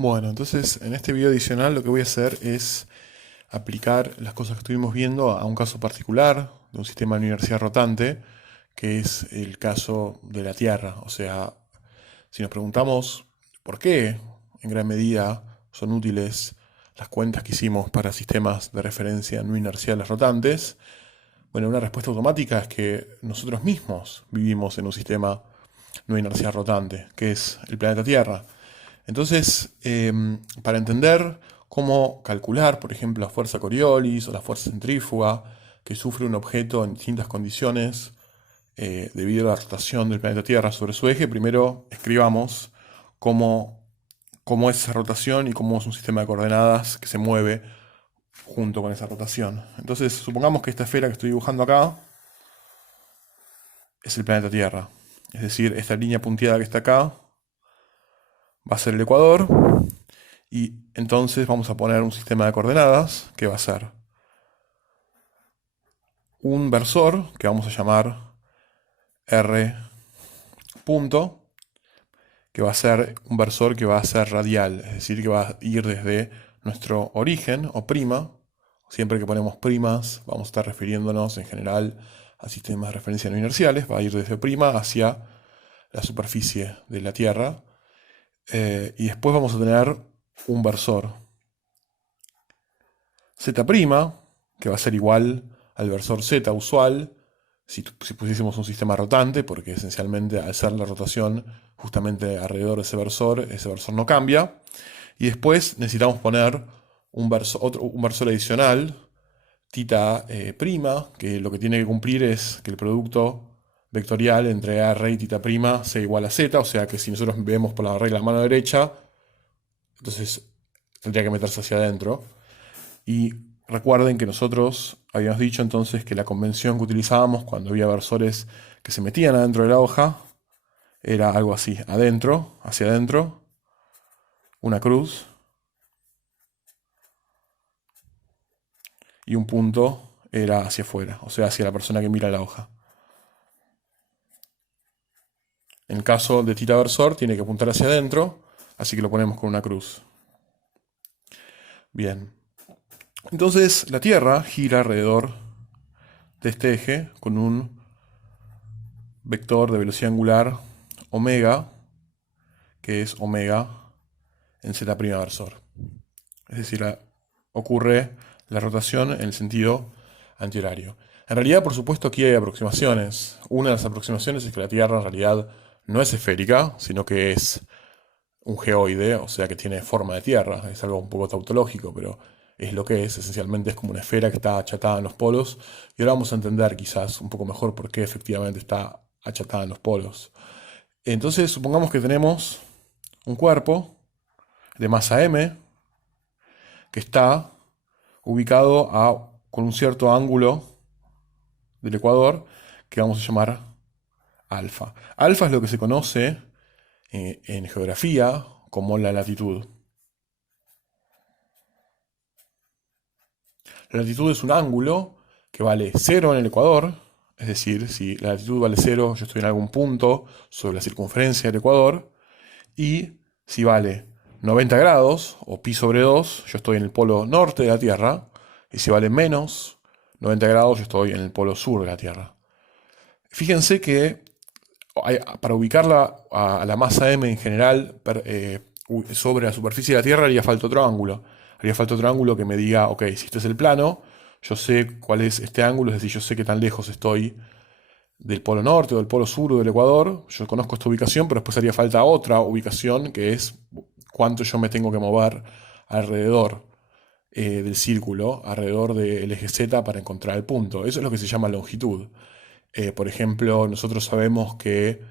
Bueno, entonces en este video adicional lo que voy a hacer es aplicar las cosas que estuvimos viendo a un caso particular de un sistema de universidad rotante, que es el caso de la Tierra. O sea, si nos preguntamos por qué en gran medida son útiles las cuentas que hicimos para sistemas de referencia no inerciales rotantes, bueno, una respuesta automática es que nosotros mismos vivimos en un sistema no inercial rotante, que es el planeta Tierra. Entonces, para entender cómo calcular, por ejemplo, la fuerza Coriolis o la fuerza centrífuga que sufre un objeto en distintas condiciones debido a la rotación del planeta Tierra sobre su eje, primero escribamos cómo, cómo es esa rotación y cómo es un sistema de coordenadas que se mueve junto con esa rotación. Entonces, supongamos que esta esfera que estoy dibujando acá es el planeta Tierra. Es decir, esta línea punteada que está acá va a ser el ecuador. Y entonces vamos a poner un sistema de coordenadas que va a ser un versor que vamos a llamar R punto, que va a ser un versor que va a ser radial, es decir, que va a ir desde nuestro origen o prima. Siempre que ponemos primas vamos a estar refiriéndonos en general a sistemas de referencia no inerciales, va a ir desde prima hacia la superficie de la Tierra. Y después vamos a tener un versor z', que va a ser igual al versor z usual, si pusiésemos un sistema rotante, porque esencialmente al ser la rotación justamente alrededor de ese versor no cambia. Y después necesitamos poner un versor adicional, tita prima, que lo que tiene que cumplir es que el producto vectorial entre R y tita prima sea igual a z, o sea que si nosotros vemos por la regla a mano derecha, entonces tendría que meterse hacia adentro. Y recuerden que nosotros habíamos dicho entonces que la convención que utilizábamos cuando había versores que se metían adentro de la hoja era algo así, adentro, hacia adentro, una cruz y un punto era hacia afuera, o sea, hacia la persona que mira la hoja. En el caso de tita versor tiene que apuntar hacia adentro, así que lo ponemos con una cruz. Bien, entonces la Tierra gira alrededor de este eje con un vector de velocidad angular omega, que es omega en z' versor. Es decir, ocurre la rotación en el sentido antihorario. En realidad, por supuesto, aquí hay aproximaciones. Una de las aproximaciones es que la Tierra en realidad no es esférica, sino que es un geoide, o sea que tiene forma de Tierra. Es algo un poco tautológico, pero es lo que es. Esencialmente es como una esfera que está achatada en los polos. Y ahora vamos a entender quizás un poco mejor por qué efectivamente está achatada en los polos. Entonces, supongamos que tenemos un cuerpo de masa m que está ubicado con un cierto ángulo del ecuador que vamos a llamar alfa. Alfa es lo que se conoce en geografía como la latitud. La latitud es un ángulo que vale 0 en el ecuador, es decir, si la latitud vale 0, yo estoy en algún punto sobre la circunferencia del ecuador, y si vale 90 grados o pi sobre 2, yo estoy en el polo norte de la Tierra, y si vale menos 90 grados, yo estoy en el polo sur de la Tierra. Fíjense que para ubicarla a la masa m en general sobre la superficie de la Tierra haría falta otro ángulo. Haría falta otro ángulo que me diga, ok, si este es el plano, yo sé cuál es este ángulo, es decir, yo sé qué tan lejos estoy del polo norte o del polo sur o del ecuador. Yo conozco esta ubicación, pero después haría falta otra ubicación que es cuánto yo me tengo que mover alrededor del círculo, alrededor del eje Z para encontrar el punto. Eso es lo que se llama longitud. Por ejemplo, nosotros sabemos que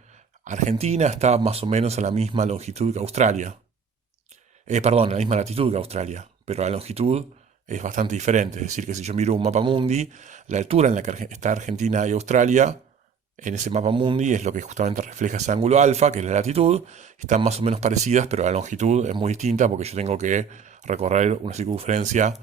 Argentina está más o menos a la misma longitud que Australia. Perdón, a la misma latitud que Australia, pero la longitud es bastante diferente. Es decir, que si yo miro un mapa mundi, la altura en la que está Argentina y Australia, en ese mapa mundi es lo que justamente refleja ese ángulo alfa, que es la latitud. Están más o menos parecidas, pero la longitud es muy distinta porque yo tengo que recorrer una circunferencia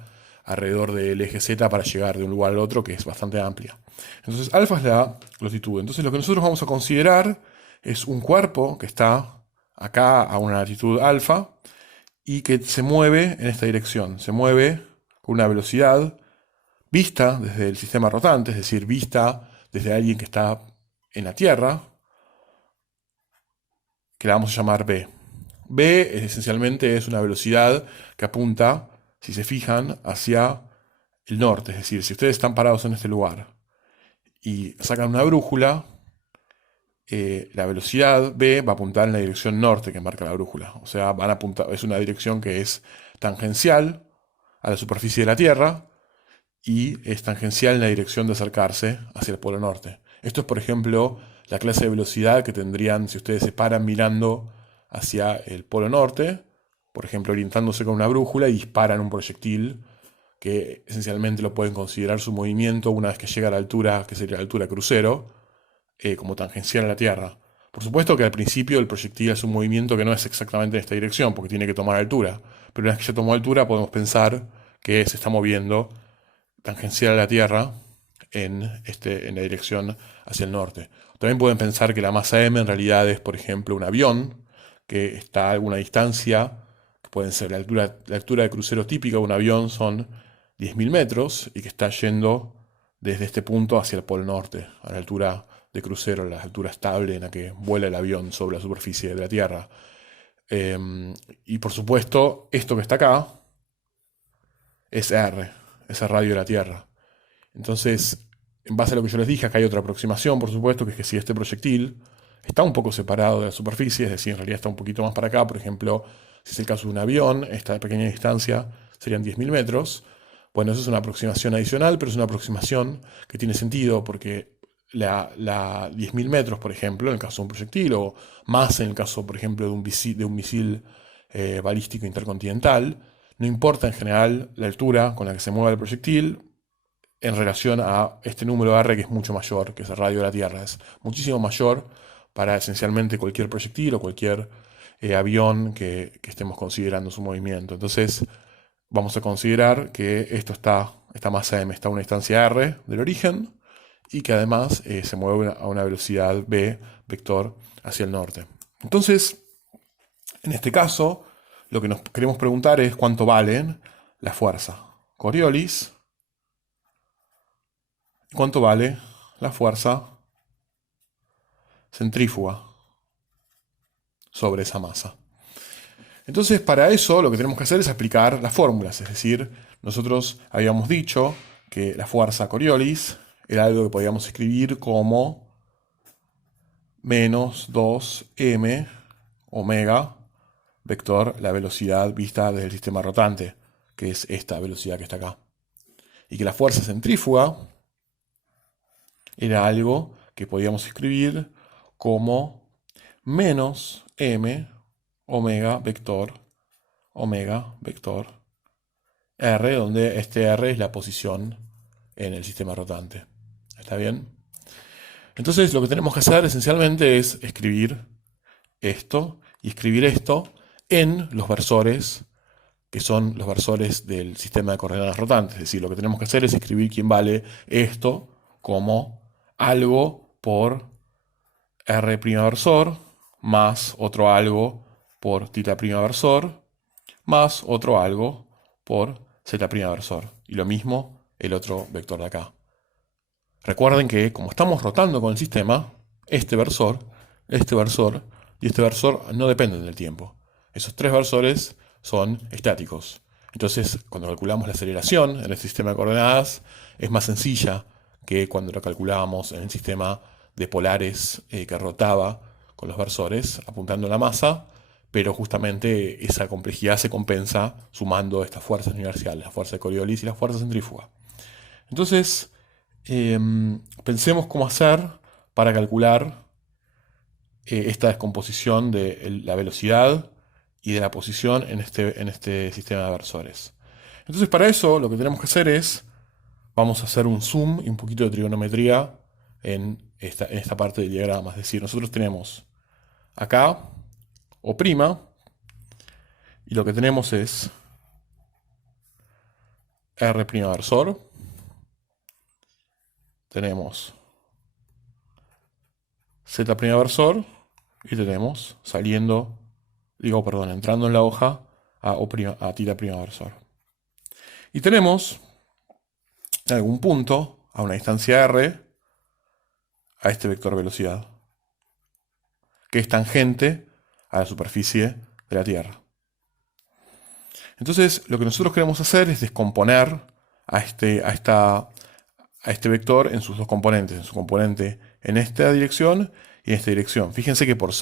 alrededor del eje Z para llegar de un lugar al otro, que es bastante amplia. Entonces, alfa es la latitud. Entonces, lo que nosotros vamos a considerar es un cuerpo que está acá a una latitud alfa y que se mueve en esta dirección. Se mueve con una velocidad vista desde el sistema rotante, es decir, vista desde alguien que está en la Tierra, que la vamos a llamar b. B esencialmente es una velocidad que apunta, si se fijan, hacia el norte. Es decir, si ustedes están parados en este lugar y sacan una brújula, la velocidad B va a apuntar en la dirección norte que marca la brújula. O sea, van a apuntar, es una dirección que es tangencial a la superficie de la Tierra y es tangencial en la dirección de acercarse hacia el polo norte. Esto es, por ejemplo, la clase de velocidad que tendrían si ustedes se paran mirando hacia el polo norte, por ejemplo, orientándose con una brújula y disparan un proyectil que esencialmente lo pueden considerar su movimiento una vez que llega a la altura, que sería la altura crucero, como tangencial a la Tierra. Por supuesto que al principio el proyectil es un movimiento que no es exactamente en esta dirección, porque tiene que tomar altura. Pero una vez que ya tomó altura, podemos pensar que se está moviendo tangencial a la Tierra en la dirección hacia el norte. También pueden pensar que la masa m en realidad es, por ejemplo, un avión que está a alguna distancia, que pueden ser la altura de crucero típica de un avión son 10.000 metros y que está yendo desde este punto hacia el polo norte, a la altura de crucero, la altura estable en la que vuela el avión sobre la superficie de la Tierra. Y por supuesto, esto que está acá es R, es el radio de la Tierra. Entonces, en base a lo que yo les dije, acá hay otra aproximación, por supuesto, que es que si este proyectil está un poco separado de la superficie, es decir, en realidad está un poquito más para acá, por ejemplo, si es el caso de un avión, esta pequeña distancia serían 10.000 metros. Bueno, eso es una aproximación adicional, pero es una aproximación que tiene sentido porque la 10.000 metros, por ejemplo, en el caso de un proyectil, o más en el caso, por ejemplo, de un misil balístico intercontinental, no importa en general la altura con la que se mueva el proyectil en relación a este número R que es mucho mayor, que es el radio de la Tierra. Es muchísimo mayor para esencialmente cualquier proyectil o cualquier avión que estemos considerando su movimiento. Entonces, vamos a considerar que esta masa m está a una distancia r del origen y que además se mueve a una velocidad v vector hacia el norte. Entonces, en este caso, lo que nos queremos preguntar es cuánto valen la fuerza Coriolis, cuánto vale la fuerza centrífuga sobre esa masa. Entonces, para eso lo que tenemos que hacer es aplicar las fórmulas, es decir, nosotros habíamos dicho que la fuerza Coriolis era algo que podíamos escribir como menos 2m omega vector la velocidad vista desde el sistema rotante, que es esta velocidad que está acá. Y que la fuerza centrífuga era algo que podíamos escribir como menos m omega vector r, donde este r es la posición en el sistema rotante. ¿Está bien? Entonces lo que tenemos que hacer esencialmente es escribir esto y escribir esto en los versores que son los versores del sistema de coordenadas rotantes. Es decir, lo que tenemos que hacer es escribir quién vale esto como algo por r' versor más otro algo por θ' versor más otro algo por z' versor. Y lo mismo el otro vector de acá. Recuerden que como estamos rotando con el sistema, este versor y este versor no dependen del tiempo. Esos tres versores son estáticos. Entonces, cuando calculamos la aceleración en el sistema de coordenadas, es más sencilla que cuando lo calculábamos en el sistema de polares que rotaba con los versores apuntando a la masa, pero justamente esa complejidad se compensa sumando estas fuerzas inerciales, la fuerza de Coriolis y la fuerza centrífuga. Entonces, pensemos cómo hacer para calcular esta descomposición de la velocidad y de la posición en este sistema de versores. Entonces, para eso lo que tenemos que hacer es, vamos a hacer un zoom y un poquito de trigonometría en esta parte del diagrama. Es decir, nosotros tenemos acá O', y lo que tenemos es R' versor, tenemos Z' versor y tenemos entrando en la hoja a θ' versor. Y tenemos en algún punto, a una distancia r, a este vector velocidad, que es tangente a la superficie de la Tierra. Entonces, lo que nosotros queremos hacer es descomponer a este vector en sus dos componentes, en su componente en esta dirección y en esta dirección. Fíjense que por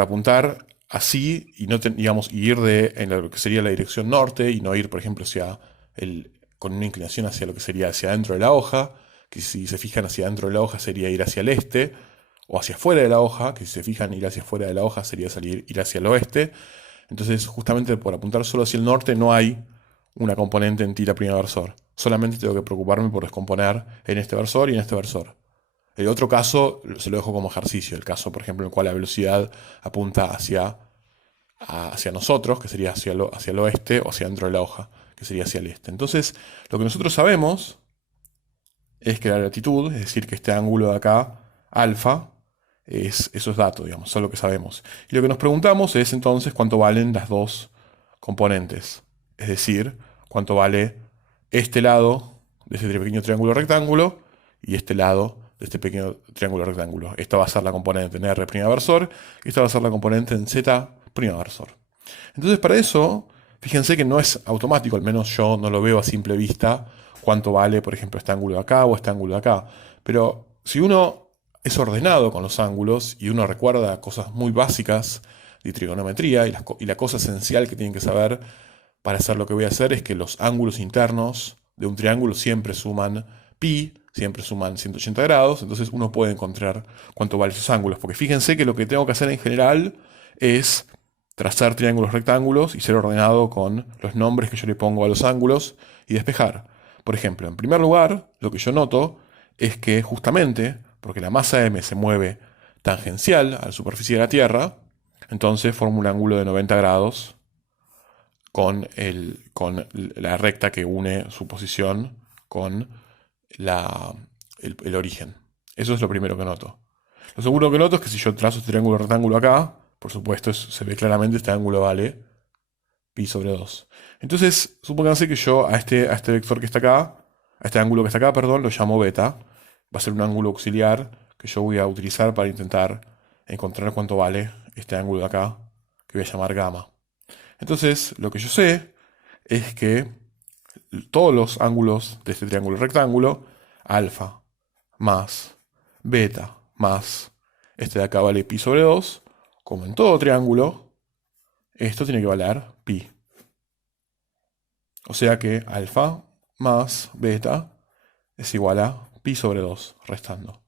apuntar así y no digamos, ir en lo que sería la dirección norte y no ir, por ejemplo, con una inclinación hacia lo que sería hacia adentro de la hoja, que si se fijan hacia adentro de la hoja sería ir hacia el este, o hacia afuera de la hoja, que si se fijan ir hacia afuera de la hoja sería ir hacia el oeste. Entonces, justamente por apuntar solo hacia el norte no hay una componente en θ' versor. Solamente tengo que preocuparme por descomponer en este versor y en este versor. El otro caso se lo dejo como ejercicio, el caso, por ejemplo, en el cual la velocidad apunta hacia nosotros, que sería hacia el oeste, o hacia dentro de la hoja, que sería hacia el este. Entonces, lo que nosotros sabemos es que la latitud, es decir, que este ángulo de acá, alfa, eso es dato, digamos, eso es lo que sabemos. Y lo que nos preguntamos es entonces cuánto valen las dos componentes. Es decir, cuánto vale este lado de este pequeño triángulo rectángulo y este lado de este pequeño triángulo rectángulo. Esta va a ser la componente en R' versor y esta va a ser la componente en Z' versor. Entonces, para eso, fíjense que no es automático, al menos yo no lo veo a simple vista, cuánto vale, por ejemplo, este ángulo de acá o este ángulo de acá. Pero si uno es ordenado con los ángulos y uno recuerda cosas muy básicas de trigonometría y la cosa esencial que tienen que saber para hacer lo que voy a hacer es que los ángulos internos de un triángulo siempre suman pi, siempre suman 180 grados, entonces uno puede encontrar cuánto valen esos ángulos, porque fíjense que lo que tengo que hacer en general es trazar triángulos rectángulos y ser ordenado con los nombres que yo le pongo a los ángulos y despejar. Por ejemplo, en primer lugar, lo que yo noto es que justamente, porque la masa m se mueve tangencial a la superficie de la Tierra, entonces forma un ángulo de 90 grados con la recta que une su posición con el origen. Eso es lo primero que noto. Lo segundo que noto es que si yo trazo este triángulo rectángulo acá, por supuesto se ve claramente este ángulo vale pi sobre 2. Entonces, supónganse que yo a este vector que está acá, a este ángulo que está acá, perdón, lo llamo beta. Va a ser un ángulo auxiliar que yo voy a utilizar para intentar encontrar cuánto vale este ángulo de acá, que voy a llamar gamma. Entonces, lo que yo sé es que todos los ángulos de este triángulo rectángulo, alfa más beta más este de acá vale pi sobre 2, como en todo triángulo, esto tiene que valer pi. O sea que alfa más beta es igual a pi sobre 2, restando.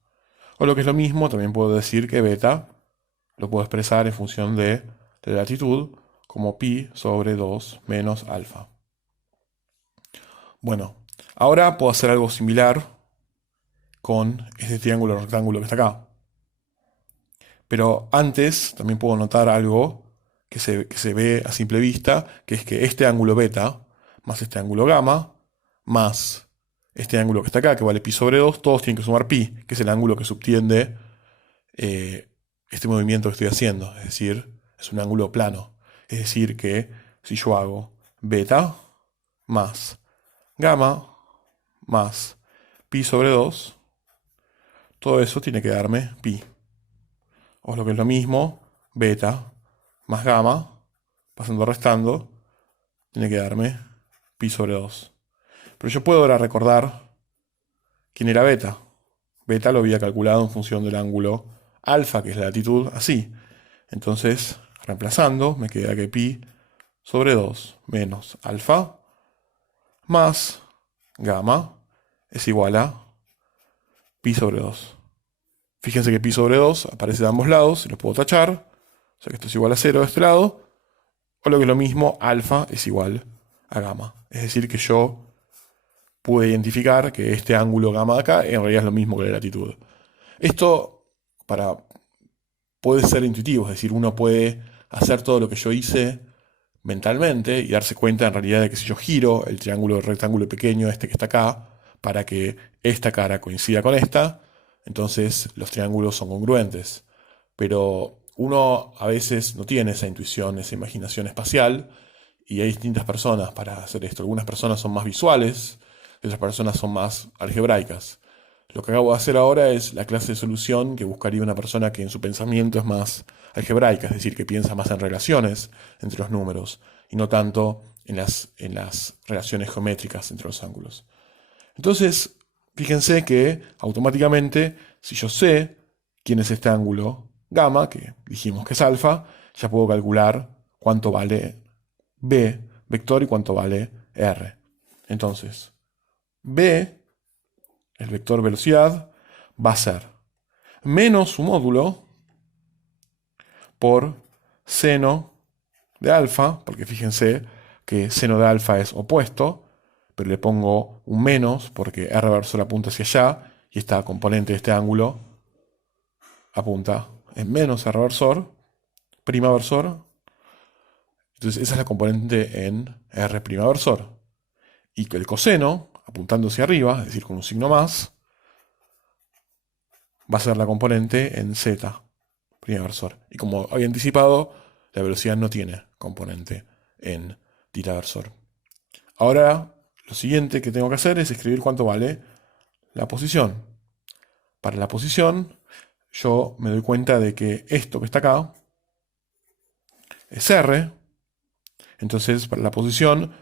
O lo que es lo mismo, también puedo decir que beta lo puedo expresar en función de la latitud como pi sobre 2 menos alfa. Bueno, ahora puedo hacer algo similar con este triángulo rectángulo que está acá. Pero antes también puedo notar algo que se ve a simple vista, que es que este ángulo beta más este ángulo gamma más este ángulo que está acá, que vale pi sobre 2, todos tienen que sumar pi, que es el ángulo que subtiende este movimiento que estoy haciendo. Es decir, es un ángulo plano. Es decir, que si yo hago beta más gamma más pi sobre 2, todo eso tiene que darme pi. O lo que es lo mismo, beta más gamma, pasando restando, tiene que darme pi sobre 2. Pero yo puedo ahora recordar quién era beta. Beta lo había calculado en función del ángulo alfa, que es la latitud, así. Entonces, reemplazando, me queda que pi sobre 2 menos alfa más gamma es igual a pi sobre 2. Fíjense que pi sobre 2 aparece de ambos lados y lo puedo tachar. O sea que esto es igual a 0 de este lado. O lo que es lo mismo, alfa es igual a gamma. Es decir, que yo pude identificar que este ángulo gamma de acá en realidad es lo mismo que la latitud. Esto puede ser intuitivo, es decir, uno puede hacer todo lo que yo hice mentalmente y darse cuenta en realidad de que si yo giro el triángulo rectángulo pequeño este que está acá para que esta cara coincida con esta, entonces los triángulos son congruentes. Pero uno a veces no tiene esa intuición, esa imaginación espacial, y hay distintas personas para hacer esto. Algunas personas son más visuales, y otras personas son más algebraicas. Lo que acabo de hacer ahora es la clase de solución que buscaría una persona que en su pensamiento es más algebraica, es decir, que piensa más en relaciones entre los números y no tanto en las relaciones geométricas entre los ángulos. Entonces, fíjense que automáticamente, si yo sé quién es este ángulo gamma, que dijimos que es alfa, ya puedo calcular cuánto vale b vector y cuánto vale r. Entonces, b, el vector velocidad, va a ser menos su módulo por seno de alfa, porque fíjense que seno de alfa es opuesto, pero le pongo un menos porque r versor apunta hacia allá y esta componente de este ángulo apunta en menos r versor, prima versor. Entonces esa es la componente en r prima versor. Y que el coseno, apuntando hacia arriba, es decir, con un signo más, va a ser la componente en z prima versor. Y como había anticipado, la velocidad no tiene componente en tita versor. Ahora, lo siguiente que tengo que hacer es escribir cuánto vale la posición. Para la posición, yo me doy cuenta de que esto que está acá es R. Entonces, para la posición,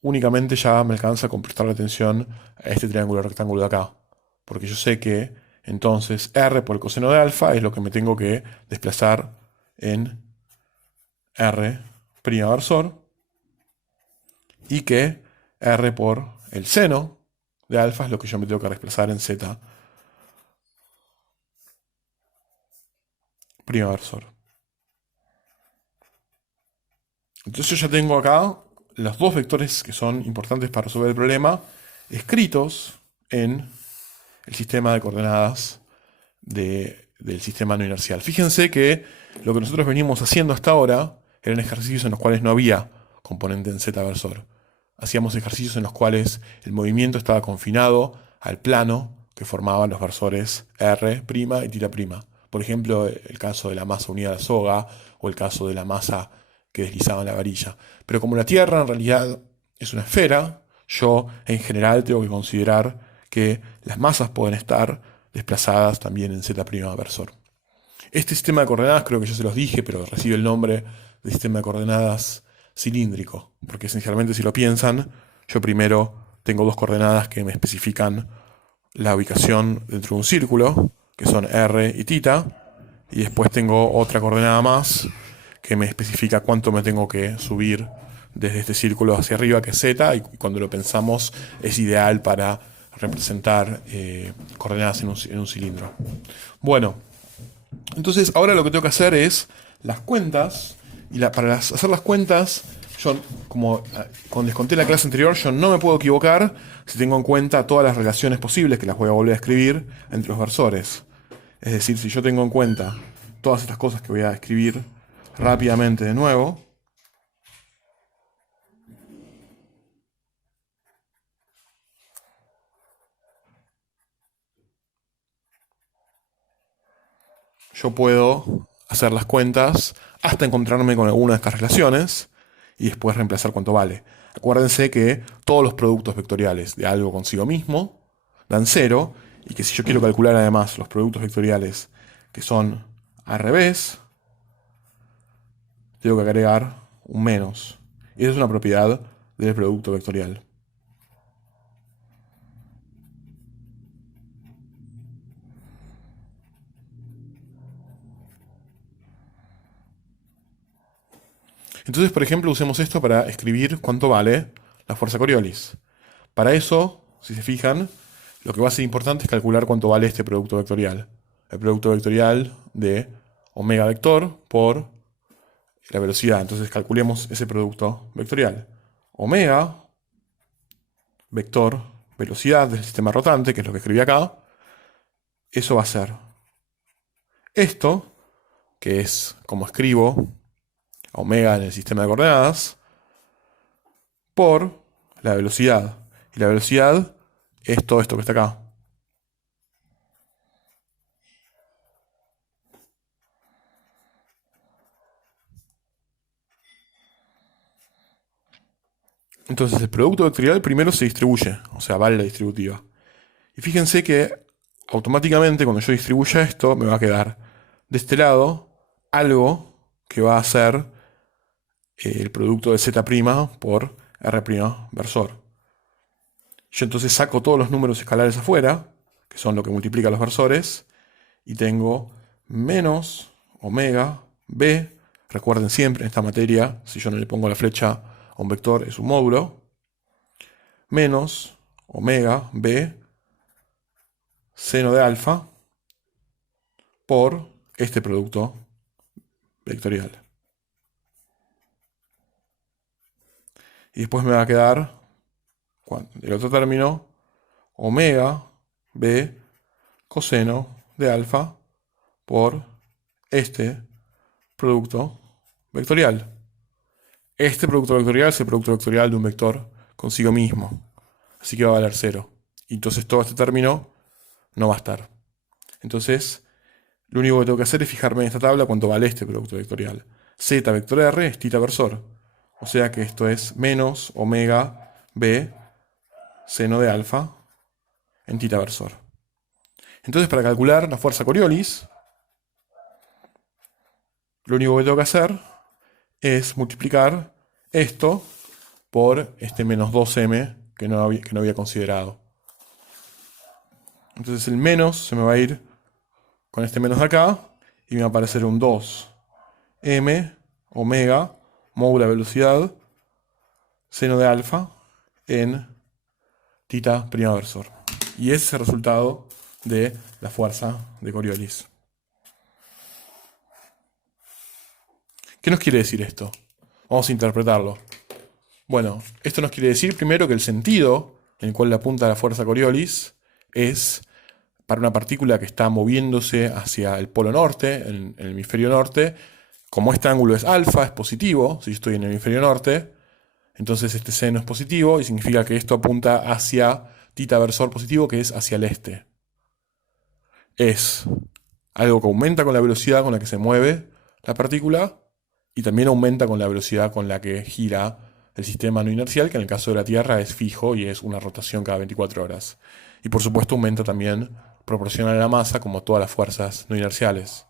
únicamente ya me alcanza con prestarle atención a este triángulo rectángulo de acá. Porque yo sé que entonces R por el coseno de alfa es lo que me tengo que desplazar en R' versor. Y que R por el seno de alfa es lo que yo me tengo que desplazar en Z' versor. Entonces yo ya tengo acá los dos vectores que son importantes para resolver el problema escritos en el sistema de coordenadas del sistema no inercial. Fíjense que lo que nosotros venimos haciendo hasta ahora eran ejercicios en los cuales no había componente en Z versor. Hacíamos ejercicios en los cuales el movimiento estaba confinado al plano que formaban los versores R' y θ'. Por ejemplo, el caso de la masa unida a la soga o el caso de la masa que deslizaba en la varilla. Pero como la Tierra en realidad es una esfera, yo en general tengo que considerar que las masas pueden estar desplazadas también en Z' versor. Este sistema de coordenadas, creo que ya se los dije, pero recibe el nombre de sistema de coordenadas cilíndrico, porque esencialmente si lo piensan, yo primero tengo dos coordenadas que me especifican la ubicación dentro de un círculo, que son R y θ, y después tengo otra coordenada más que me especifica cuánto me tengo que subir desde este círculo hacia arriba, que es Z, y cuando lo pensamos es ideal para representar coordenadas en un cilindro. Bueno, entonces ahora lo que tengo que hacer es las cuentas, y para hacer las cuentas, yo, como cuando les conté en la clase anterior, yo no me puedo equivocar si tengo en cuenta todas las relaciones posibles, que las voy a volver a escribir, entre los versores. Es decir, si yo tengo en cuenta todas estas cosas que voy a escribir rápidamente de nuevo, yo puedo hacer las cuentas hasta encontrarme con alguna de estas relaciones y después reemplazar cuánto vale. Acuérdense que todos los productos vectoriales de algo consigo mismo dan 0 y que si yo quiero calcular además los productos vectoriales que son al revés, tengo que agregar un menos. Y esa es una propiedad del producto vectorial. Entonces, por ejemplo, usemos esto para escribir cuánto vale la fuerza Coriolis. Para eso, si se fijan, lo que va a ser importante es calcular cuánto vale este producto vectorial. El producto vectorial de omega vector por la velocidad. Entonces calculemos ese producto vectorial. Omega vector velocidad del sistema rotante, que es lo que escribí acá, eso va a ser esto, que es como escribo omega en el sistema de coordenadas, por la velocidad. Y la velocidad es todo esto que está acá. Entonces el producto vectorial primero se distribuye, o sea, vale la distributiva. Y fíjense que automáticamente cuando yo distribuya esto me va a quedar de este lado algo que va a ser el producto de z' por r' versor. Yo entonces saco todos los números escalares afuera, que son lo que multiplica los versores, y tengo menos omega b. Recuerden siempre en esta materia, si yo no le pongo la flecha a un vector es un módulo, menos omega b seno de alfa por este producto vectorial. Y después me va a quedar el otro término, omega b coseno de alfa por este producto vectorial. Este producto vectorial es el producto vectorial de un vector consigo mismo. Así que va a valer 0. Y entonces todo este término no va a estar. Entonces, lo único que tengo que hacer es fijarme en esta tabla cuánto vale este producto vectorial. Z vector R es tita versor. O sea que esto es menos omega b seno de alfa en tita versor. Entonces, para calcular la fuerza Coriolis, lo único que tengo que hacer es multiplicar esto por este menos 2m que no había considerado. Entonces el menos se me va a ir con este menos de acá y me va a aparecer un 2m omega módulo velocidad seno de alfa en tita prima versor. Y ese es el resultado de la fuerza de Coriolis. ¿Qué nos quiere decir esto? Vamos a interpretarlo. Bueno, esto nos quiere decir primero que el sentido en el cual le apunta la fuerza Coriolis es para una partícula que está moviéndose hacia el polo norte, en el hemisferio norte. Como este ángulo es alfa, es positivo, si yo estoy en el hemisferio norte, entonces este seno es positivo y significa que esto apunta hacia tita versor positivo, que es hacia el este. Es algo que aumenta con la velocidad con la que se mueve la partícula y también aumenta con la velocidad con la que gira el sistema no inercial, que en el caso de la Tierra es fijo y es una rotación cada 24 horas. Y por supuesto aumenta también proporcional a la masa, como todas las fuerzas no inerciales.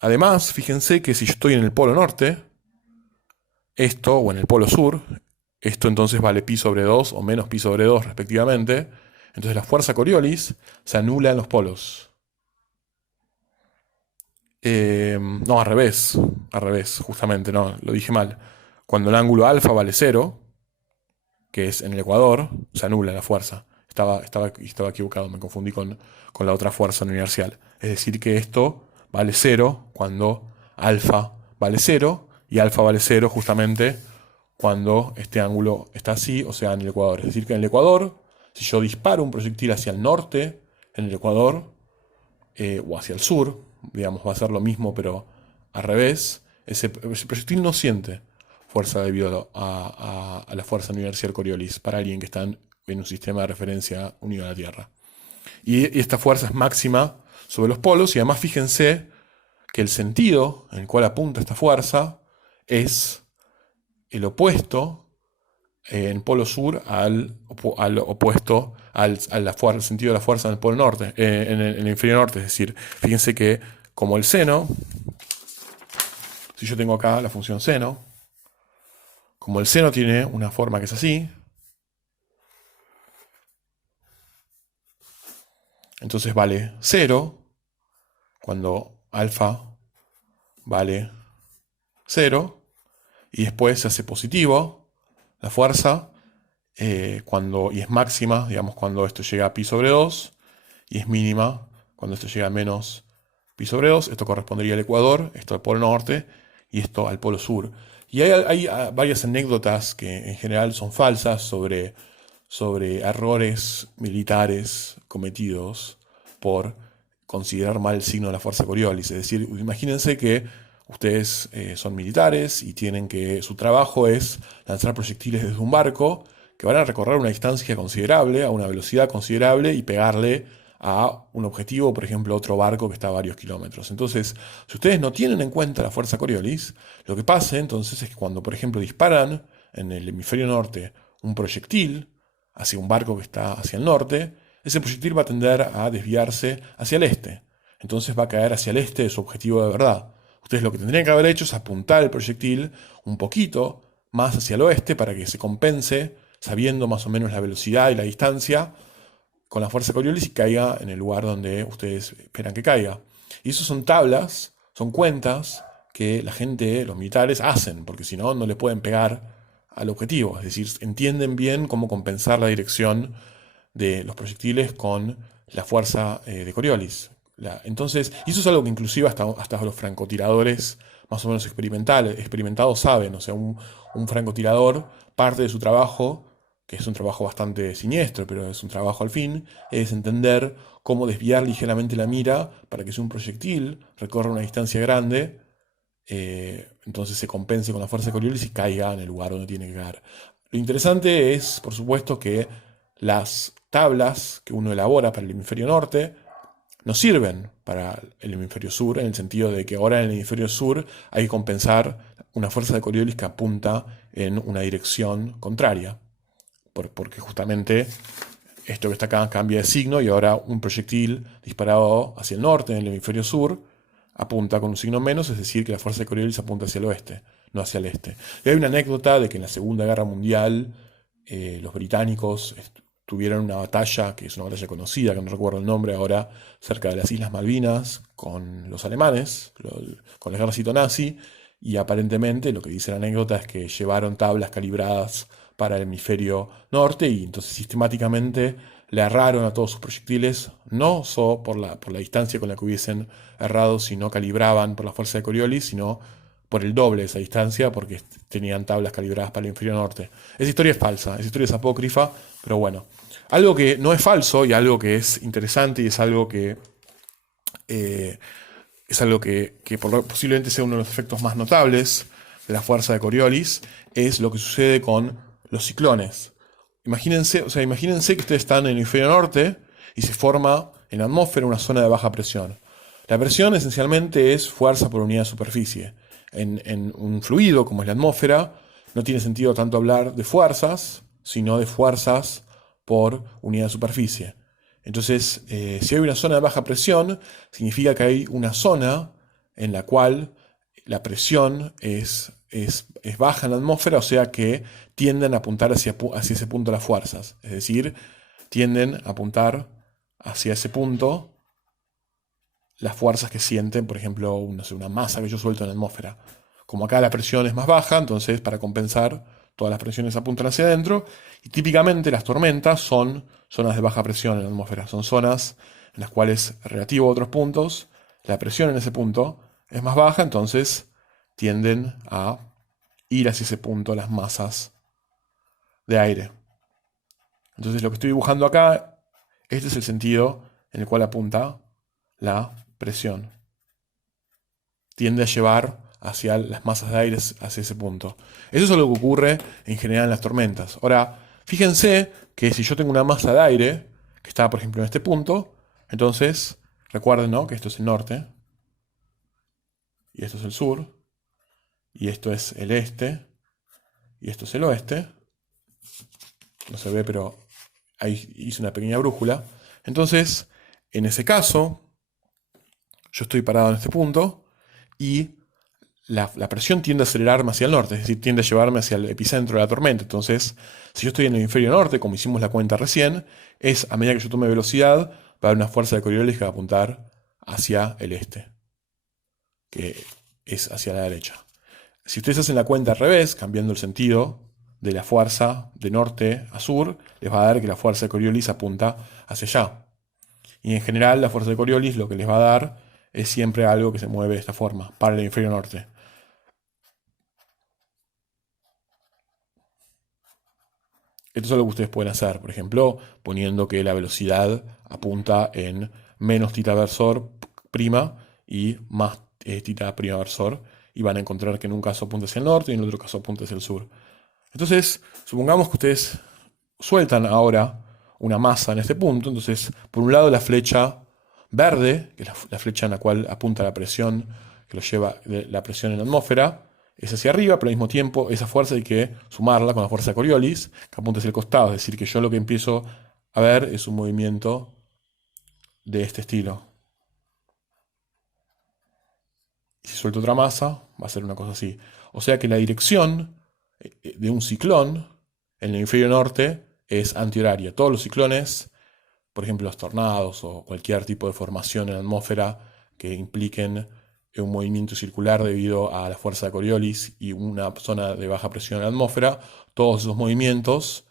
Además, fíjense que si yo estoy en el polo norte, esto, o en el polo sur, esto entonces vale pi sobre 2 o menos pi sobre 2 respectivamente. Entonces la fuerza Coriolis se anula en los polos. No, al revés, justamente, no, lo dije mal. Cuando el ángulo alfa vale 0, que es en el ecuador, se anula la fuerza. Estaba equivocado, me confundí con la otra fuerza no inercial. Es decir, que esto vale 0 cuando alfa vale 0 y alfa vale 0 justamente cuando este ángulo está así, o sea, en el ecuador. Es decir, que en el ecuador, si yo disparo un proyectil hacia el norte, en el ecuador, o hacia el sur, digamos, va a ser lo mismo, pero al revés, ese proyectil no siente fuerza debido a la fuerza no inercial Coriolis para alguien que está en un sistema de referencia unido a la Tierra. Y esta fuerza es máxima sobre los polos, y además fíjense que el sentido en el cual apunta esta fuerza es el opuesto en polo sur al opuesto al sentido de la fuerza en el polo norte, en el hemisferio norte. Es decir, fíjense que como el seno, si yo tengo acá la función seno, como el seno tiene una forma que es así, entonces vale 0 cuando alfa vale 0, y después se hace positivo la fuerza y es máxima, digamos, cuando esto llega a pi sobre 2, y es mínima cuando esto llega a menos pi sobre 2. Esto correspondería al ecuador, esto al polo norte y esto al polo sur. Y hay varias anécdotas que en general son falsas sobre errores militares cometidos por considerar mal el signo de la fuerza Coriolis. Es decir, imagínense que ustedes son militares y su trabajo es lanzar proyectiles desde un barco que van a recorrer una distancia considerable, a una velocidad considerable, y pegarle a un objetivo, por ejemplo, otro barco que está a varios kilómetros. Entonces, si ustedes no tienen en cuenta la fuerza Coriolis, lo que pasa entonces es que cuando, por ejemplo, disparan en el hemisferio norte un proyectil hacia un barco que está hacia el norte, ese proyectil va a tender a desviarse hacia el este. Entonces va a caer hacia el este de su objetivo de verdad. Ustedes lo que tendrían que haber hecho es apuntar el proyectil un poquito más hacia el oeste para que se compense, sabiendo más o menos la velocidad y la distancia, con la fuerza de Coriolis y caiga en el lugar donde ustedes esperan que caiga. Y eso son tablas, son cuentas que la gente, los militares, hacen, porque si no, no le pueden pegar al objetivo. Es decir, entienden bien cómo compensar la dirección de los proyectiles con la fuerza de Coriolis. Entonces, y eso es algo que inclusive hasta los francotiradores más o menos experimentados saben. O sea, un francotirador, parte de su trabajo, que es un trabajo bastante siniestro, pero es un trabajo al fin, es entender cómo desviar ligeramente la mira para que si un proyectil recorre una distancia grande, entonces se compense con la fuerza de Coriolis y caiga en el lugar donde tiene que caer. Lo interesante es, por supuesto, que las tablas que uno elabora para el hemisferio norte no sirven para el hemisferio sur, en el sentido de que ahora en el hemisferio sur hay que compensar una fuerza de Coriolis que apunta en una dirección contraria, porque justamente esto que está acá cambia de signo y ahora un proyectil disparado hacia el norte en el hemisferio sur apunta con un signo menos, es decir, que la fuerza de Coriolis apunta hacia el oeste, no hacia el este. Y hay una anécdota de que en la Segunda Guerra Mundial los británicos tuvieron una batalla, que es una batalla conocida, que no recuerdo el nombre ahora, cerca de las Islas Malvinas, con los alemanes, con el ejército nazi, y aparentemente lo que dice la anécdota es que llevaron tablas calibradas para el hemisferio norte y entonces sistemáticamente le erraron a todos sus proyectiles, no solo por la distancia con la que hubiesen errado, sino calibraban por la fuerza de Coriolis, sino por el doble de esa distancia, porque tenían tablas calibradas para el hemisferio norte. Esa historia es falsa, esa historia es apócrifa, pero bueno. Algo que no es falso y algo que es interesante y es algo que posiblemente sea uno de los efectos más notables de la fuerza de Coriolis, es lo que sucede con los ciclones. Imagínense que ustedes están en el hemisferio norte y se forma en la atmósfera una zona de baja presión. La presión esencialmente es fuerza por unidad de superficie. En un fluido como es la atmósfera, no tiene sentido tanto hablar de fuerzas, sino de fuerzas por unidad de superficie. Entonces, si hay una zona de baja presión, significa que hay una zona en la cual la presión es baja en la atmósfera, o sea que tienden a apuntar hacia ese punto las fuerzas. Es decir, tienden a apuntar hacia ese punto las fuerzas que sienten, por ejemplo, una masa que yo suelto en la atmósfera. Como acá la presión es más baja, entonces para compensar, todas las presiones apuntan hacia adentro, y típicamente las tormentas son zonas de baja presión en la atmósfera. Son zonas en las cuales, relativo a otros puntos, la presión en ese punto es más baja, entonces tienden a ir hacia ese punto las masas de aire. Entonces lo que estoy dibujando acá, este es el sentido en el cual apunta la presión. Tiende a llevar hacia las masas de aire hacia ese punto. Eso es lo que ocurre en general en las tormentas. Ahora, fíjense que si yo tengo una masa de aire que está, por ejemplo, en este punto, entonces recuerden, ¿no?, que esto es el norte, y esto es el sur, y esto es el este, y esto es el oeste. No se ve, pero ahí hice una pequeña brújula. Entonces, en ese caso, yo estoy parado en este punto y la presión tiende a acelerarme hacia el norte, es decir, tiende a llevarme hacia el epicentro de la tormenta. Entonces, si yo estoy en el hemisferio norte, como hicimos la cuenta recién, a medida que yo tome velocidad, va a haber una fuerza de Coriolis que va a apuntar hacia el este, que es hacia la derecha. Si ustedes hacen la cuenta al revés, cambiando el sentido de la fuerza de norte a sur, les va a dar que la fuerza de Coriolis apunta hacia allá. Y en general la fuerza de Coriolis lo que les va a dar es siempre algo que se mueve de esta forma, para el hemisferio norte. Esto es algo que ustedes pueden hacer, por ejemplo, poniendo que la velocidad apunta en menos tita versor prima y más tita prima versor, y van a encontrar que en un caso apunta hacia el norte y en el otro caso apunta hacia el sur. Entonces, supongamos que ustedes sueltan ahora una masa en este punto. Entonces, por un lado la flecha verde, que es la flecha en la cual apunta la presión, que lo lleva la presión en la atmósfera, es hacia arriba, pero al mismo tiempo esa fuerza hay que sumarla con la fuerza de Coriolis, que apunta hacia el costado. Es decir, que yo lo que empiezo a ver es un movimiento de este estilo. Y si suelto otra masa, va a ser una cosa así. O sea que la dirección de un ciclón en el hemisferio norte es antihoraria. Todos los ciclones, por ejemplo los tornados o cualquier tipo de formación en la atmósfera que impliquen un movimiento circular debido a la fuerza de Coriolis y una zona de baja presión en la atmósfera, todos esos movimientos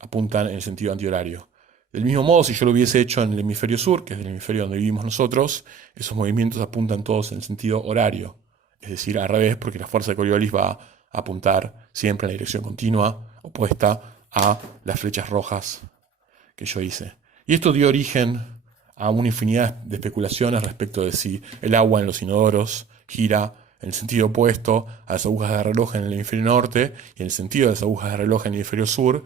apuntan en el sentido antihorario. Del mismo modo, si yo lo hubiese hecho en el hemisferio sur, que es el hemisferio donde vivimos nosotros, esos movimientos apuntan todos en el sentido horario, es decir, al revés, porque la fuerza de Coriolis va a apuntar siempre en la dirección continua, opuesta a las flechas rojas que yo hice. Y esto dio origen a una infinidad de especulaciones respecto de si el agua en los inodoros gira en el sentido opuesto a las agujas de reloj en el hemisferio norte y en el sentido de las agujas de reloj en el hemisferio sur.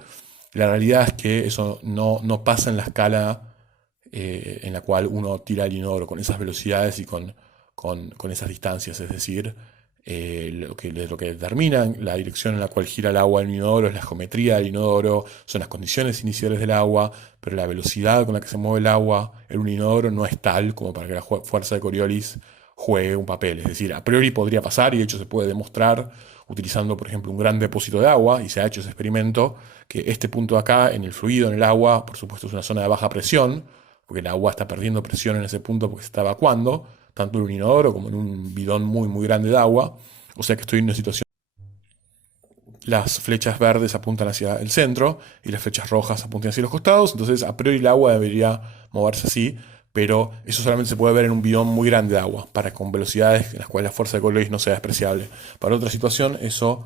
La realidad es que eso no pasa en la escala en la cual uno tira el inodoro con esas velocidades y con esas distancias. Es decir, lo que determina la dirección en la cual gira el agua en el inodoro es la geometría del inodoro, son las condiciones iniciales del agua, pero la velocidad con la que se mueve el agua en un inodoro no es tal como para que la fuerza de Coriolis juegue un papel. Es decir, a priori podría pasar y de hecho se puede demostrar utilizando, por ejemplo, un gran depósito de agua, y se ha hecho ese experimento, que este punto de acá, en el fluido, en el agua, por supuesto es una zona de baja presión, porque el agua está perdiendo presión en ese punto porque se está evacuando, tanto en un inodoro como en un bidón muy, muy grande de agua. O sea que estoy en una situación. Las flechas verdes apuntan hacia el centro y las flechas rojas apuntan hacia los costados. Entonces, a priori, el agua debería moverse así, pero eso solamente se puede ver en un bidón muy grande de agua, para con velocidades en las cuales la fuerza de Coriolis no sea despreciable. Para otra situación, eso,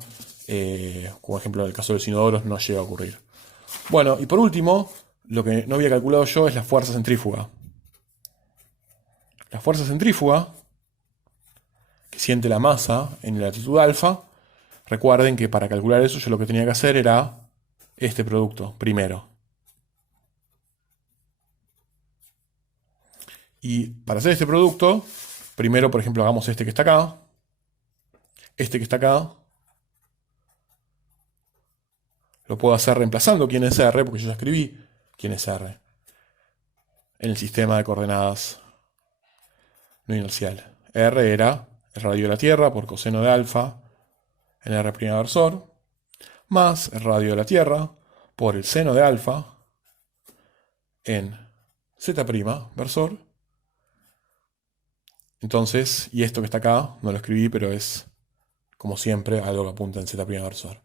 como ejemplo en el caso de los inodoros, no llega a ocurrir. Bueno, y por último, lo que no había calculado yo es la fuerza centrífuga. La fuerza centrífuga que siente la masa en la latitud alfa. Recuerden que para calcular eso yo lo que tenía que hacer era este producto primero. Y para hacer este producto, primero, por ejemplo, hagamos este que está acá, este que está acá, lo puedo hacer reemplazando quién es R, porque yo ya escribí quién es R en el sistema de coordenadas no inercial. R era el radio de la Tierra por coseno de alfa en R' versor, más el radio de la Tierra por el seno de alfa en Z' versor. Entonces, y esto que está acá, no lo escribí, pero es, como siempre, algo que apunta en Z' versor.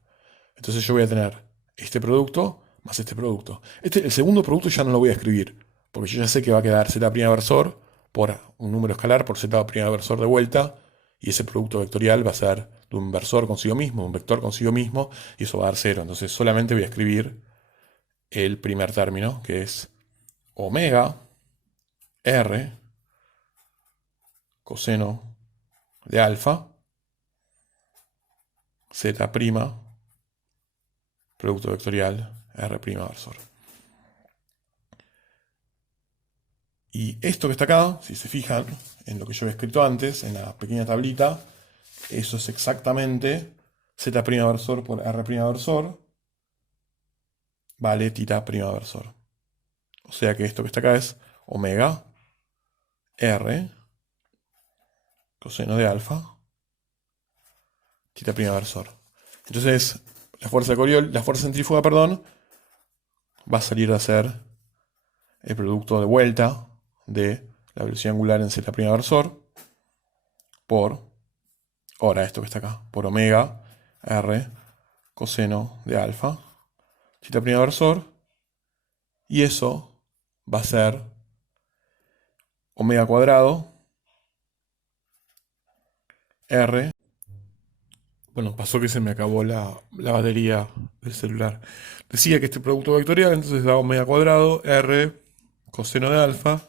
Entonces yo voy a tener este producto más este producto. El segundo producto ya no lo voy a escribir, porque yo ya sé que va a quedar Z' versor por un número escalar por Z' versor de vuelta, y ese producto vectorial va a ser de un versor consigo mismo, un vector consigo mismo, y eso va a dar 0. Entonces solamente voy a escribir el primer término, que es omega R coseno de alfa Z', producto vectorial R' versor. Y esto que está acá, si se fijan en lo que yo he escrito antes, en la pequeña tablita, eso es exactamente Z' versor por R' versor, vale θ' versor. O sea que esto que está acá es omega R coseno de alfa θ' versor. Entonces, la fuerza centrífuga, perdón, va a salir a ser el producto de vuelta de la velocidad angular en Z' versor por, ahora esto que está acá, por omega R coseno de alfa θ' versor, y eso va a ser omega cuadrado R. Bueno, pasó que se me acabó la batería del celular. Decía que este producto vectorial entonces da omega cuadrado R coseno de alfa.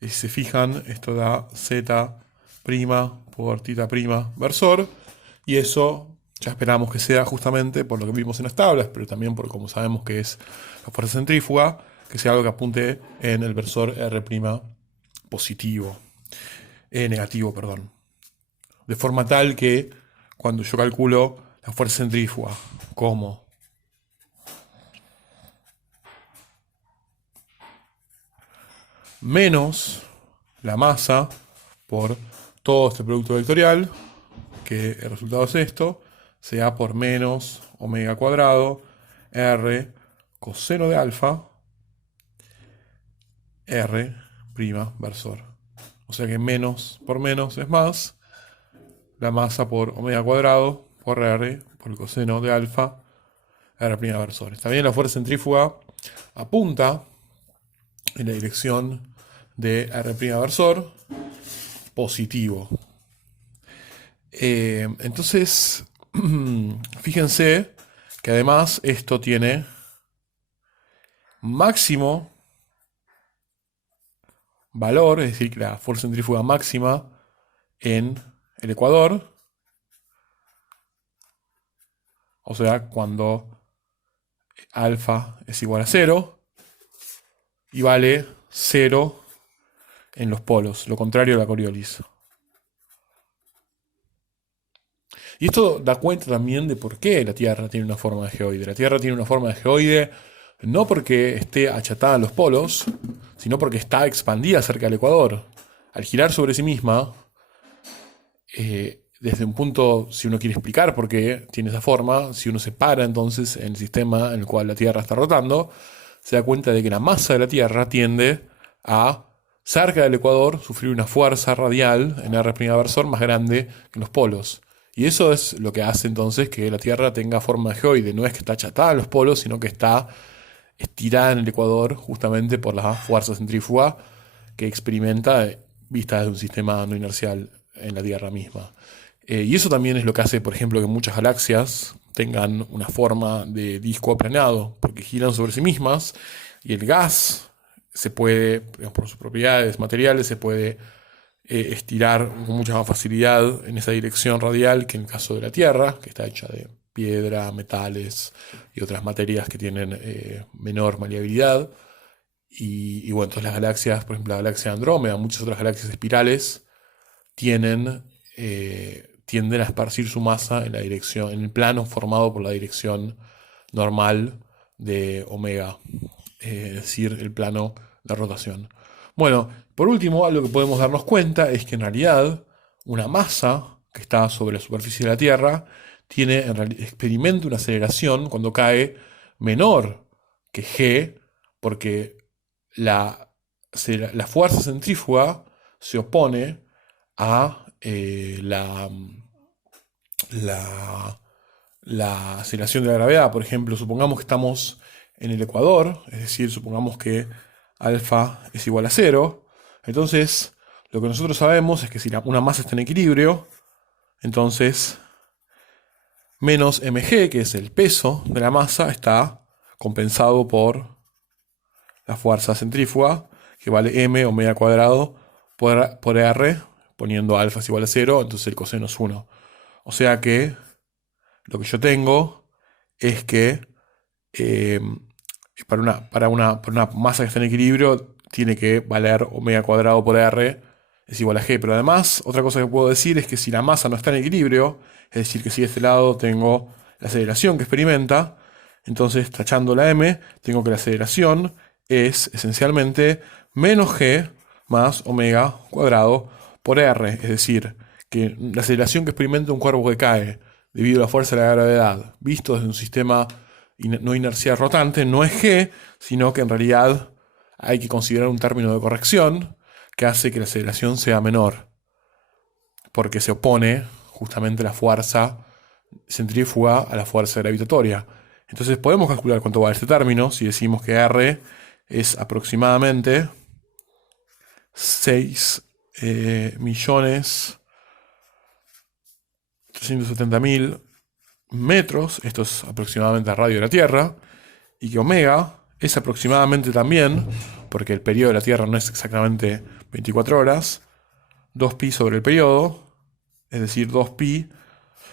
Y si se fijan, esto da Z' por θ' versor. Y eso ya esperamos que sea justamente por lo que vimos en las tablas, pero también por como sabemos que es la fuerza centrífuga, que sea algo que apunte en el versor R' positivo. Negativo, perdón. De forma tal que cuando yo calculo la fuerza centrífuga como menos la masa por todo este producto vectorial, que el resultado es esto, se da por menos omega cuadrado r coseno de alfa r' versor. O sea que menos por menos es más, la masa por omega cuadrado por r por el coseno de alfa r' versor. También la fuerza centrífuga apunta en la dirección de r' versor positivo. Entonces, fíjense que además esto tiene máximo valor, es decir, que la fuerza centrífuga máxima en el ecuador, o sea, cuando alfa es igual a 0, y vale 0 en los polos, lo contrario de la Coriolis. Y esto da cuenta también de por qué la Tierra tiene una forma de geoide. La Tierra tiene una forma de geoide no porque esté achatada en los polos, sino porque está expandida cerca del ecuador. Al girar sobre sí misma, desde un punto, si uno quiere explicar por qué tiene esa forma, si uno se para entonces en el sistema en el cual la Tierra está rotando, se da cuenta de que la masa de la Tierra tiende a, cerca del ecuador, sufrir una fuerza radial en R' versor más grande que en los polos. Y eso es lo que hace entonces que la Tierra tenga forma de geoide. No es que está achatada en los polos, sino que está estirada en el ecuador justamente por la fuerza centrífuga que experimenta vista desde un sistema no inercial en la Tierra misma. Y eso también es lo que hace, por ejemplo, que muchas galaxias tengan una forma de disco aplanado, porque giran sobre sí mismas y el gas se puede, por sus propiedades materiales, se puede estirar con mucha más facilidad en esa dirección radial que en el caso de la Tierra, que está hecha de piedra, metales y otras materias que tienen menor maleabilidad. Y bueno, entonces las galaxias, por ejemplo la galaxia Andrómeda, muchas otras galaxias espirales, tienden a esparcir su masa en la dirección, en el plano formado por la dirección normal de omega, es decir, el plano de rotación. Bueno, por último, algo que podemos darnos cuenta es que en realidad una masa que está sobre la superficie de la Tierra experimenta una aceleración cuando cae menor que g, porque la fuerza centrífuga se opone a la aceleración de la gravedad. Por ejemplo, supongamos que estamos en el ecuador, es decir, supongamos que alfa es igual a 0. Entonces, lo que nosotros sabemos es que si una masa está en equilibrio, entonces menos mg, que es el peso de la masa, está compensado por la fuerza centrífuga, que vale m omega cuadrado por r, poniendo alfa es igual a 0, entonces el coseno es 1. O sea que lo que yo tengo es que para una masa que está en equilibrio tiene que valer omega cuadrado por r es igual a g. Pero además, otra cosa que puedo decir es que si la masa no está en equilibrio, es decir, que si de este lado tengo la aceleración que experimenta, entonces tachando la m, tengo que la aceleración es esencialmente menos g más omega cuadrado por r. Es decir, que la aceleración que experimenta un cuerpo que cae debido a la fuerza de la gravedad, visto desde un sistema no inercial rotante, no es g, sino que en realidad hay que considerar un término de corrección que hace que la aceleración sea menor, porque se opone justamente la fuerza centrífuga a la fuerza gravitatoria. Entonces podemos calcular cuánto vale este término si decimos que r es aproximadamente 6.370.000 metros, esto es aproximadamente el radio de la Tierra, y que omega es aproximadamente también, porque el periodo de la Tierra no es exactamente 24 horas, 2pi sobre el periodo, es decir, 2pi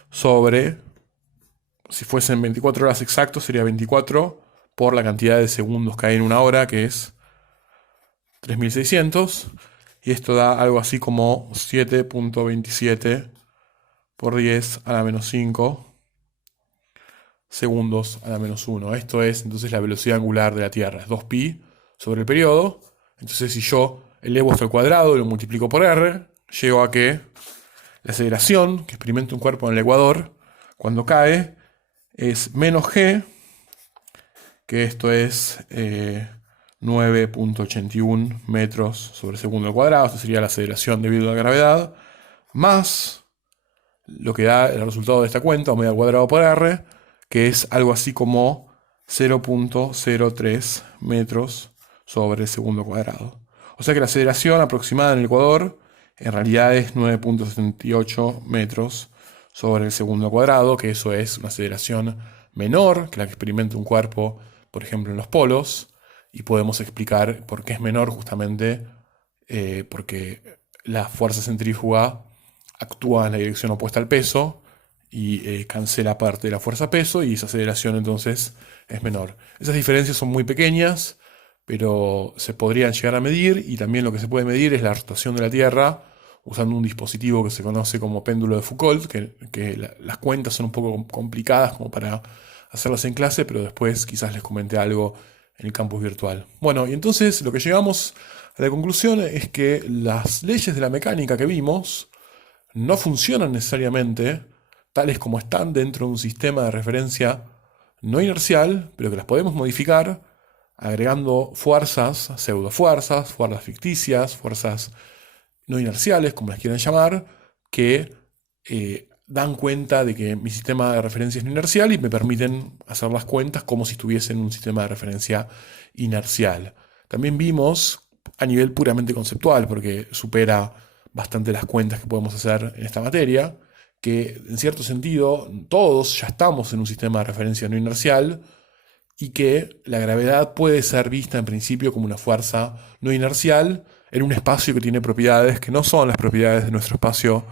sobre, si fuesen 24 horas exactos, sería 24 por la cantidad de segundos que hay en una hora, que es 3600, y esto da algo así como 7.27 por 10 a la menos 5 segundos a la menos 1. Esto es entonces la velocidad angular de la Tierra. Es 2pi sobre el periodo. Entonces si yo elevo esto al cuadrado y lo multiplico por r, llego a que la aceleración que experimenta un cuerpo en el ecuador cuando cae es menos g, que esto es 9.81 metros sobre segundo al cuadrado. Esto sería la aceleración debido a la gravedad, más lo que da el resultado de esta cuenta, omega al cuadrado por r, que es algo así como 0.03 metros sobre el segundo cuadrado. O sea que la aceleración aproximada en el ecuador en realidad es 9.78 metros sobre el segundo cuadrado, que eso es una aceleración menor que la que experimenta un cuerpo, por ejemplo, en los polos, y podemos explicar por qué es menor justamente porque la fuerza centrífuga actúa en la dirección opuesta al peso y cancela parte de la fuerza peso, y esa aceleración entonces es menor. Esas diferencias son muy pequeñas, pero se podrían llegar a medir, y también lo que se puede medir es la rotación de la Tierra usando un dispositivo que se conoce como péndulo de Foucault, que las cuentas son un poco complicadas como para hacerlas en clase, pero después quizás les comente algo en el campus virtual. Bueno, y entonces lo que llegamos a la conclusión es que las leyes de la mecánica que vimos no funcionan necesariamente tales como están dentro de un sistema de referencia no inercial, pero que las podemos modificar agregando fuerzas, pseudofuerzas, fuerzas ficticias, fuerzas no inerciales, como las quieran llamar, que dan cuenta de que mi sistema de referencia es no inercial y me permiten hacer las cuentas como si estuviese en un sistema de referencia inercial. También vimos a nivel puramente conceptual, porque supera bastante las cuentas que podemos hacer en esta materia, que en cierto sentido todos ya estamos en un sistema de referencia no inercial, y que la gravedad puede ser vista en principio como una fuerza no inercial en un espacio que tiene propiedades que no son las propiedades de nuestro espacio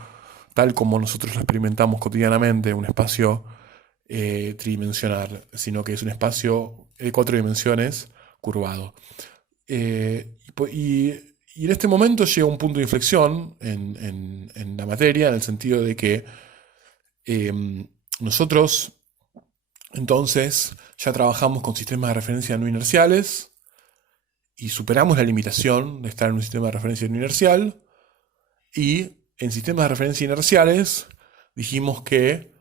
tal como nosotros lo experimentamos cotidianamente, un espacio tridimensional, sino que es un espacio de 4 dimensiones curvado. Y en este momento llega un punto de inflexión en la materia, en el sentido de que nosotros entonces ya trabajamos con sistemas de referencia no inerciales y superamos la limitación de estar en un sistema de referencia no inercial, y en sistemas de referencia inerciales dijimos que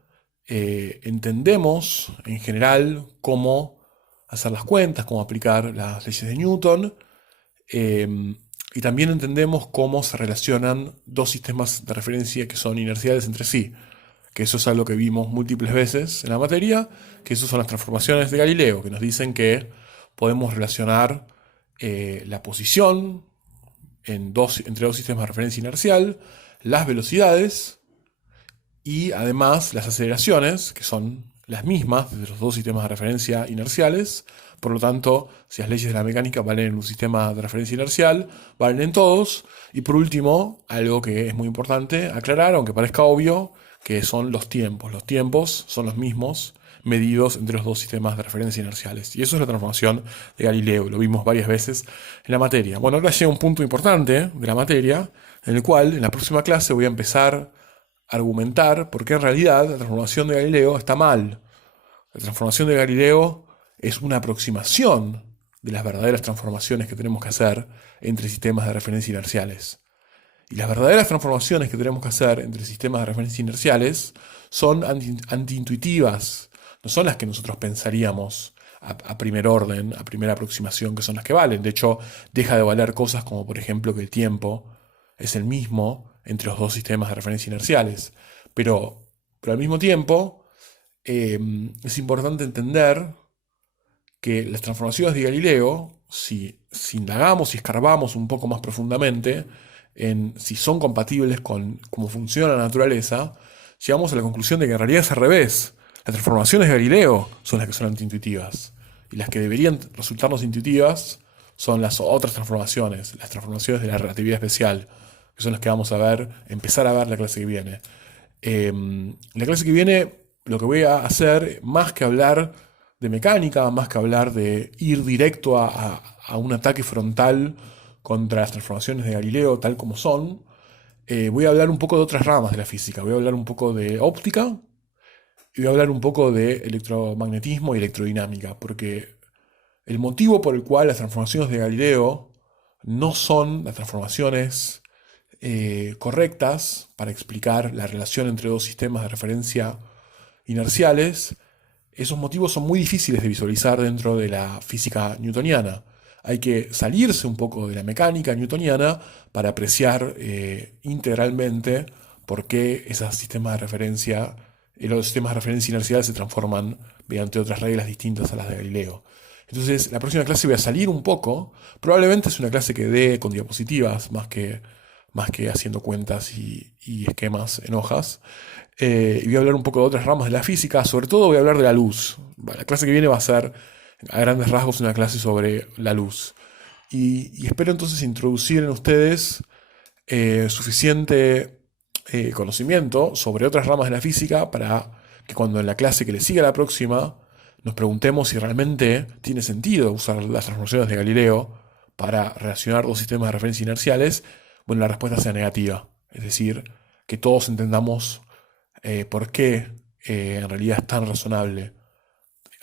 entendemos en general cómo hacer las cuentas, cómo aplicar las leyes de Newton, y también entendemos cómo se relacionan dos sistemas de referencia que son inerciales entre sí, que eso es algo que vimos múltiples veces en la materia, que eso son las transformaciones de Galileo, que nos dicen que podemos relacionar la posición entre dos sistemas de referencia inercial, las velocidades y además las aceleraciones, que son las mismas de los dos sistemas de referencia inerciales. Por lo tanto, si las leyes de la mecánica valen en un sistema de referencia inercial, valen en todos. Y por último, algo que es muy importante aclarar, aunque parezca obvio, que son los tiempos. Los tiempos son los mismos medidos entre los dos sistemas de referencia inerciales. Y eso es la transformación de Galileo, lo vimos varias veces en la materia. Bueno, ahora llega un punto importante de la materia, en el cual en la próxima clase voy a empezar a argumentar por qué en realidad la transformación de Galileo está mal. La transformación de Galileo es una aproximación de las verdaderas transformaciones que tenemos que hacer entre sistemas de referencia inerciales. Y las verdaderas transformaciones que tenemos que hacer entre sistemas de referencia inerciales son antiintuitivas, no son las que nosotros pensaríamos a primer orden, a primera aproximación, que son las que valen. De hecho, deja de valer cosas como, por ejemplo, que el tiempo es el mismo entre los dos sistemas de referencia inerciales. Pero al mismo tiempo, es importante entender que las transformaciones de Galileo, si indagamos y escarbamos un poco más profundamente en si son compatibles con cómo funciona la naturaleza, llegamos a la conclusión de que en realidad es al revés. Las transformaciones de Galileo son las que son antiintuitivas, y las que deberían resultarnos intuitivas son las otras transformaciones, las transformaciones de la relatividad especial, que son las que vamos a empezar a ver la clase que viene. La clase que viene lo que voy a hacer, más que hablar de mecánica, más que hablar de ir directo a un ataque frontal contra las transformaciones de Galileo tal como son, voy a hablar un poco de otras ramas de la física. Voy a hablar un poco de óptica y voy a hablar un poco de electromagnetismo y electrodinámica, porque el motivo por el cual las transformaciones de Galileo no son las transformaciones correctas para explicar la relación entre dos sistemas de referencia inerciales, esos motivos son muy difíciles de visualizar dentro de la física newtoniana. Hay que salirse un poco de la mecánica newtoniana para apreciar integralmente por qué esos sistemas de referencia, los sistemas de referencia inercial se transforman mediante otras reglas distintas a las de Galileo. Entonces, la próxima clase voy a salir un poco. Probablemente es una clase que dé con diapositivas más que haciendo cuentas y esquemas en hojas. Y voy a hablar un poco de otras ramas de la física, sobre todo voy a hablar de la luz. La clase que viene va a ser, a grandes rasgos, una clase sobre la luz. Y espero entonces introducir en ustedes suficiente conocimiento sobre otras ramas de la física para que cuando en la clase que le siga la próxima nos preguntemos si realmente tiene sentido usar las transformaciones de Galileo para relacionar dos sistemas de referencia inerciales, bueno, la respuesta sea negativa. Es decir, que todos entendamos por qué en realidad es tan razonable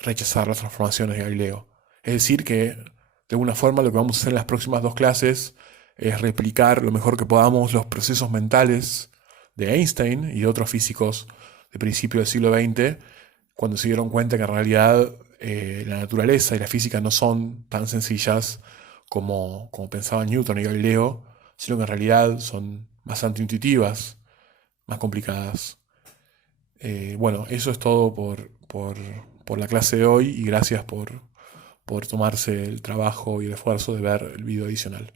rechazar las transformaciones de Galileo. Es decir, que de alguna forma lo que vamos a hacer en las próximas dos clases es replicar lo mejor que podamos los procesos mentales de Einstein y de otros físicos de principio del siglo XX, cuando se dieron cuenta que en realidad la naturaleza y la física no son tan sencillas como pensaban Newton y Galileo, sino que en realidad son bastante intuitivas, más complicadas. Bueno, eso es todo por la clase de hoy y gracias por tomarse el trabajo y el esfuerzo de ver el video adicional.